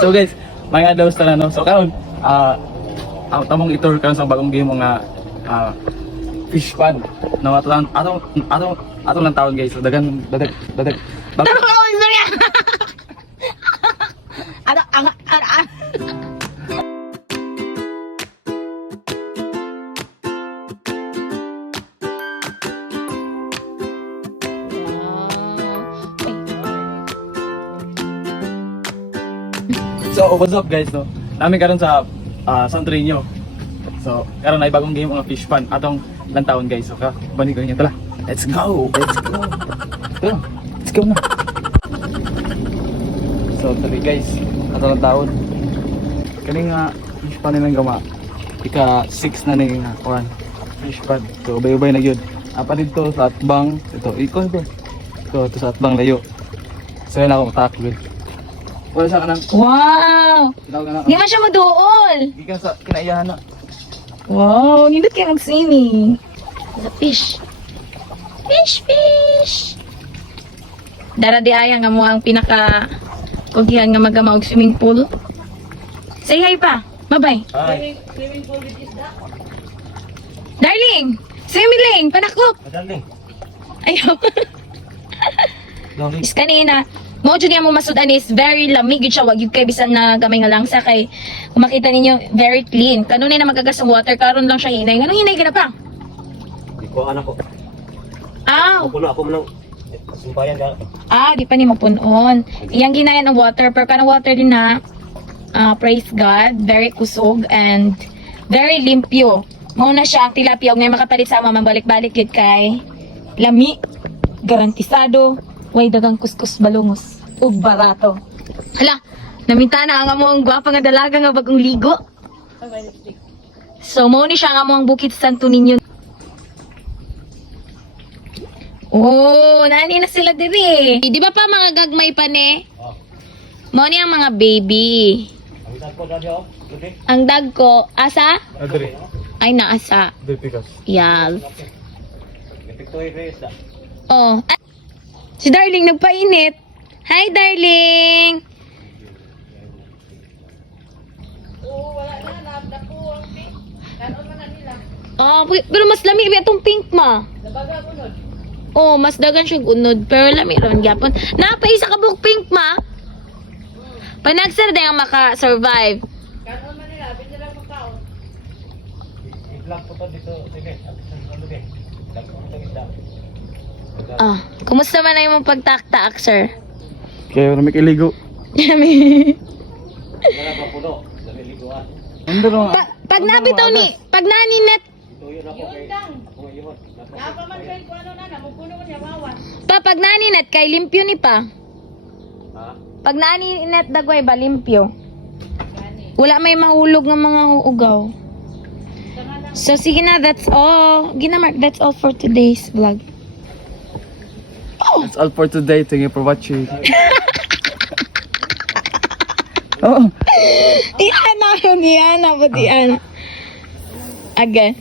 So guys, mga adlaw na no. So karon tamong i-tour karon sa bagong game mga fish pond. No atong lang taon guys. So dagan. So what's up guys no? Namin karon sa Santorini. So karon ay bagong game mga fish pond atong lantawon guys. So bani ko niya tala. Let's go. Tara. Let's go na. So tali guys, atong lantawon. Kani nga fish pond nang gama. Ika 6 na ning one fish pond. So ubay-ubay na gyud. Apa dito sa atbang ito ikon to. Ito sa atbang layo. So yun ako matakbo. Wala sa kanang Wow! Di man siya maduol. gikan sa kinaiyahan na. Wow, nindot kayo mag-swimming. The fish. Fish! Dara di aya nga mo ang pinaka kugihan nga magama og swimming pool. Say hi pa. Bye-bye. Hi. Darling! Swimming panakop! Darling. Ayaw. Darling. Is kanina, mo jud nga mo masudan is very lamig yun siya, wag yun kay bisan na gamay nga langsa kay kung makita ninyo very clean. Kanunay na magagas ang water karon lang siya hinay. Nganong hinay ka na pa? Di ko anak ko. Ah, Puno ako manang sumpayan ka. di pa ni mapunon. Iyang ginayan ang water pero kanang water din na praise God, very kusog and very limpyo. Mao na siya ang tilapia ug ngay makapalit sa mga balik-balik gid kay lami, garantisado, way dagang kuskus balungos ug barato. Hala, naminta na nga mo ang gwapa nga dalaga nga bagong ligo. So mo ni siya nga mo ang bukid sa Santo Niño. Oh, nani na sila diri. Di ba pa mga gagmay pa ne? Mo ni ang mga baby. Ang ko dali oh. Good. Ang dag ko, asa? Adri. Ay naasa. Pikas. Yes. Nipiktoy res da. Oh. Ah, si Darling nagpainit. Hi, Darling! Oh, pero mas lami ba itong pink ma? Oh, mas dagan siya unod. Pero lami ron gyapon. Napaisa ka buk pink ma? Panagsar day ang maka-survive. I-vlog ko to dito. Sige. Ano din? Vlog ko to isda. Ah, kumusta man na yung pagtaktaak, sir? Kaya na may kiligo. Wala pa puno. Dali liguan. Ando no. Pag nabitaw ni, pag naninet, Ito yun ako kay. Oh, yun. pa pag naninet kay limpyo ni pa. Ha? Pag naninet dagway ba limpyo? Wala may mahulog ng mga ugaw. So sige na, that's all. Ginamark, that's all for today's vlog. That's all for today. Thank you for watching. Oh. Iyan na, iyan na, pati iyan. Again.